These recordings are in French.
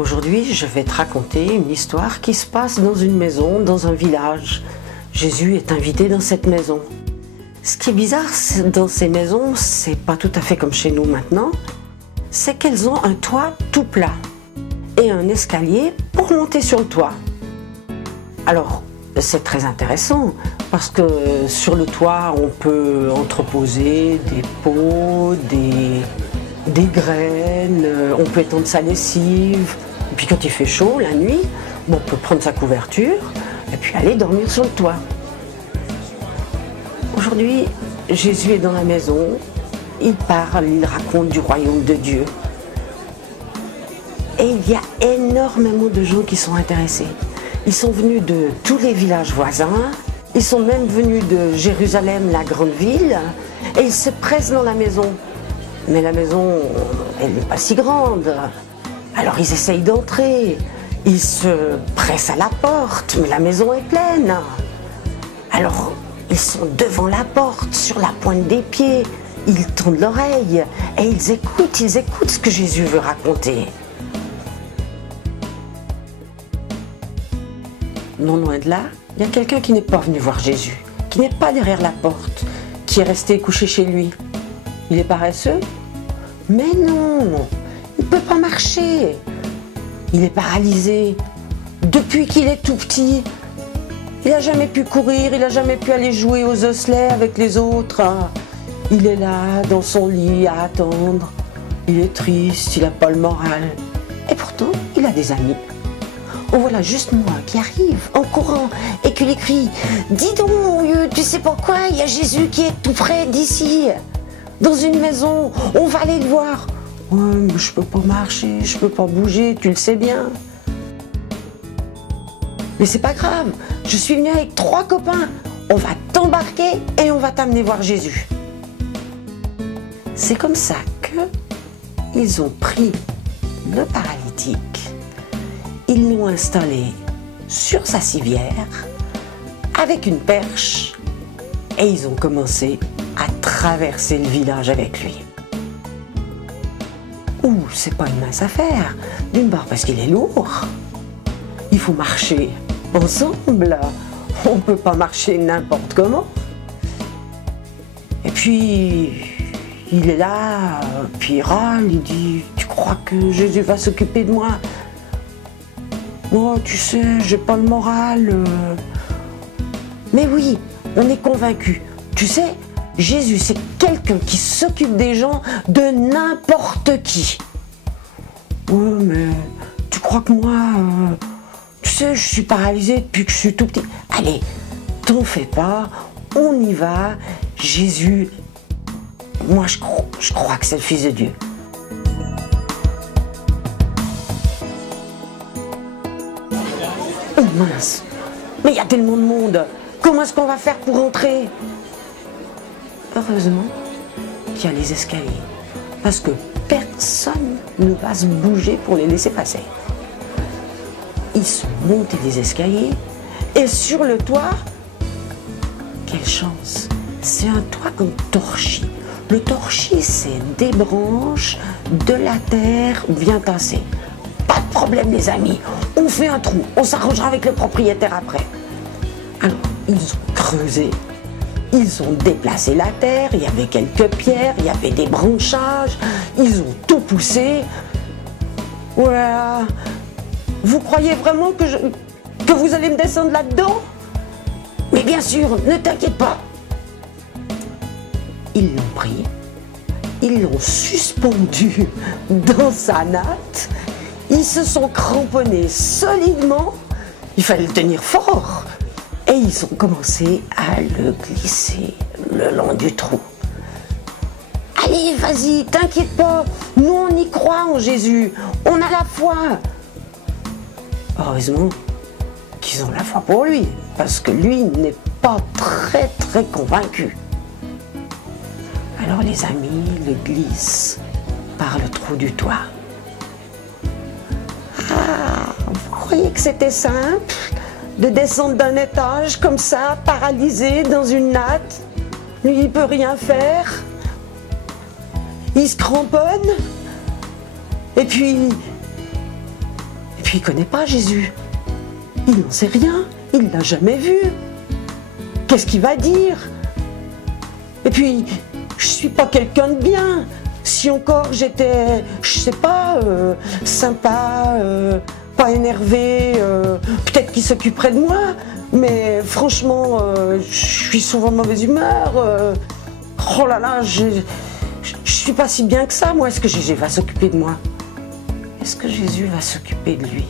Aujourd'hui, je vais te raconter une histoire qui se passe dans une maison, dans un village. Jésus est invité dans cette maison. Ce qui est bizarre dans ces maisons, c'est pas tout à fait comme chez nous maintenant, c'est qu'elles ont un toit tout plat et un escalier pour monter sur le toit. Alors, c'est très intéressant parce que sur le toit, on peut entreposer des pots, des graines, on peut étendre sa lessive. Et puis quand il fait chaud, la nuit, on peut prendre sa couverture et puis aller dormir sur le toit. Aujourd'hui, Jésus est dans la maison, il parle, il raconte du royaume de Dieu. Et il y a énormément de gens qui sont intéressés. Ils sont venus de tous les villages voisins, ils sont même venus de Jérusalem, la grande ville, et ils se pressent dans la maison. Mais la maison, elle n'est pas si grande. Alors ils essayent d'entrer, ils se pressent à la porte, mais la maison est pleine. Alors ils sont devant la porte, sur la pointe des pieds, ils tendent l'oreille et ils écoutent ce que Jésus veut raconter. Non loin de là, il y a quelqu'un qui n'est pas venu voir Jésus, qui n'est pas derrière la porte, qui est resté couché chez lui. Il est paresseux? Mais non, il ne peut pas marcher. Il est paralysé. Depuis qu'il est tout petit, il n'a jamais pu courir, il n'a jamais pu aller jouer aux osselets avec les autres. Il est là, dans son lit, à attendre. Il est triste, il n'a pas le moral. Et pourtant, il a des amis. Oh voilà, juste moi qui arrive en courant et qui lui crie « Dis donc, mon vieux, tu sais pourquoi il y a Jésus qui est tout près d'ici, dans une maison, on va aller le voir. » « Ouais, mais je peux pas marcher, je peux pas bouger, tu le sais bien. » « Mais c'est pas grave, je suis venu avec 3 copains, on va t'embarquer et on va t'amener voir Jésus. » C'est comme ça qu'ils ont pris le paralytique, ils l'ont installé sur sa civière avec une perche et ils ont commencé à traverser le village avec lui. Ouh, c'est pas une mince affaire, d'une part parce qu'il est lourd, il faut marcher ensemble, on peut pas marcher n'importe comment. Et puis, il est là, puis il râle, il dit « Tu crois que Jésus va s'occuper de moi ? Oh, tu sais, j'ai pas le moral. » Mais oui, on est convaincus. Tu sais, Jésus, c'est quelqu'un qui s'occupe des gens de n'importe qui. Ouais, mais tu crois que moi, tu sais, je suis paralysé depuis que je suis tout petit. Allez, t'en fais pas, on y va. Jésus, moi je crois que c'est le Fils de Dieu. Oh mince, mais il y a tellement de monde. Comment est-ce qu'on va faire pour entrer ? Heureusement qu'il y a les escaliers, parce que personne ne va se bouger pour les laisser passer. Ils sont montés des escaliers et sur le toit, quelle chance, c'est un toit en torchis. Le torchis, c'est des branches de la terre bien tassées. Pas de problème les amis, on fait un trou, on s'arrangera avec le propriétaire après. Alors, ils ont creusé. Ils ont déplacé la terre, il y avait quelques pierres, il y avait des branchages, ils ont tout poussé. Voilà. Vous croyez vraiment que vous allez me descendre là-dedans? Mais bien sûr, ne t'inquiète pas. Ils l'ont pris, ils l'ont suspendu dans sa natte, ils se sont cramponnés solidement, il fallait le tenir fort. Et ils ont commencé à le glisser le long du trou. Allez, vas-y, t'inquiète pas, nous on y croit en Jésus, on a la foi. Heureusement qu'ils ont la foi pour lui, parce que lui n'est pas très convaincu. Alors les amis le glissent par le trou du toit. Ah, vous croyez que c'était simple ? De descendre d'un étage comme ça, paralysé dans une natte. Lui, il peut rien faire. Il se cramponne. Et puis, puis il ne connaît pas Jésus. Il n'en sait rien, il ne l'a jamais vu. Qu'est-ce qu'il va dire? Et puis, je ne suis pas quelqu'un de bien. Si encore j'étais, je sais pas, sympa, pas énervé, peut-être qu'il s'occuperait de moi, mais franchement, je suis souvent de mauvaise humeur. Oh là là, je suis pas si bien que ça, moi. Est-ce que Jésus va s'occuper de moi? Est-ce que Jésus va s'occuper de lui?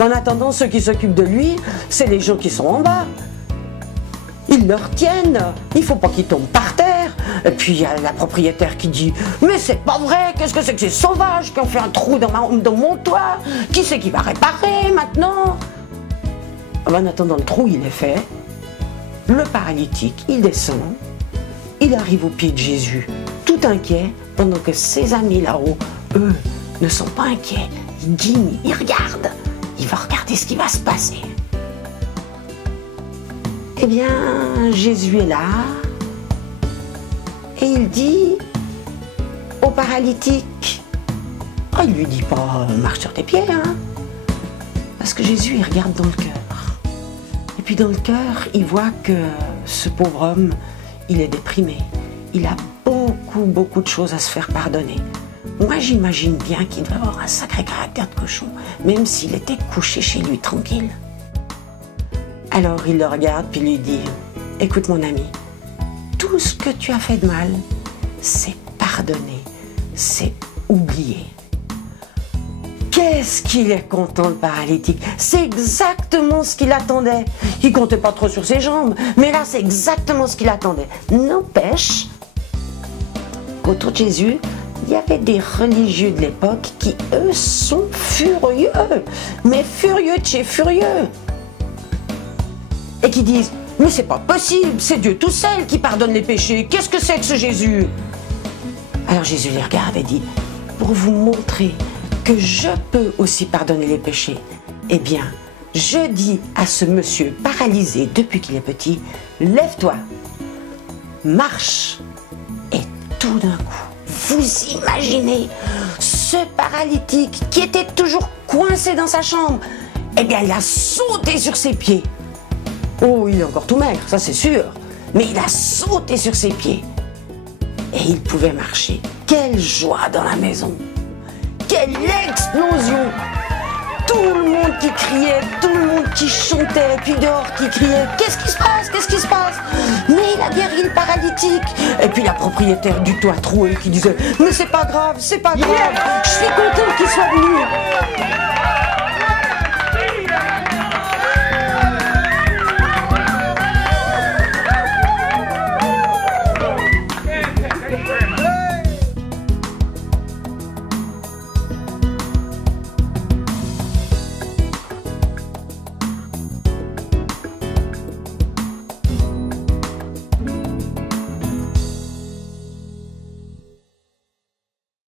En attendant, ceux qui s'occupent de lui, c'est les gens qui sont en bas. Ils le retiennent, il ne faut pas qu'il tombe par terre. Et puis il y a la propriétaire qui dit « Mais c'est pas vrai, qu'est-ce que c'est que ces sauvages qui ont fait un trou dans mon toit? Qui c'est qui va réparer maintenant ?» En attendant, le trou il est fait, le paralytique il descend, il arrive au pied de Jésus, tout inquiet, pendant que ses amis là-haut, eux, ne sont pas inquiets, ils guignent, ils regardent, ils vont regarder ce qui va se passer. Eh bien, Jésus est là et il dit au paralytique, oh, il lui dit pas marche sur tes pieds, hein, parce que Jésus il regarde dans le cœur. Et puis dans le cœur, il voit que ce pauvre homme, il est déprimé. Il a beaucoup de choses à se faire pardonner. Moi, j'imagine bien qu'il devait avoir un sacré caractère de cochon, même s'il était couché chez lui tranquille. Alors il le regarde puis lui dit « Écoute mon ami, tout ce que tu as fait de mal, c'est pardonné, c'est oublié. » Qu'est-ce qu'il est content le paralytique, c'est exactement ce qu'il attendait. Il comptait pas trop sur ses jambes, mais là c'est exactement ce qu'il attendait. N'empêche qu'autour de Jésus, il y avait des religieux de l'époque qui eux sont furieux, mais furieux de chez furieux. Et qui disent « Mais c'est pas possible, c'est Dieu tout seul qui pardonne les péchés, qu'est-ce que c'est que ce Jésus ?» Alors Jésus les regarde et dit « Pour vous montrer que je peux aussi pardonner les péchés, eh bien, je dis à ce monsieur paralysé depuis qu'il est petit, lève-toi, marche. » Et tout d'un coup, vous imaginez ce paralytique qui était toujours coincé dans sa chambre, eh bien, il a sauté sur ses pieds. Oh, il est encore tout maigre, ça c'est sûr. Mais il a sauté sur ses pieds. Et il pouvait marcher. Quelle joie dans la maison. Quelle explosion. Tout le monde qui criait, tout le monde qui chantait, puis dehors qui criait « Qu'est-ce qui se passe? Qu'est-ce qui se passe ?» Mais il a guéri le paralytique. Et puis la propriétaire du toit troué qui disait « Mais c'est pas grave, je suis content qu'il soit venu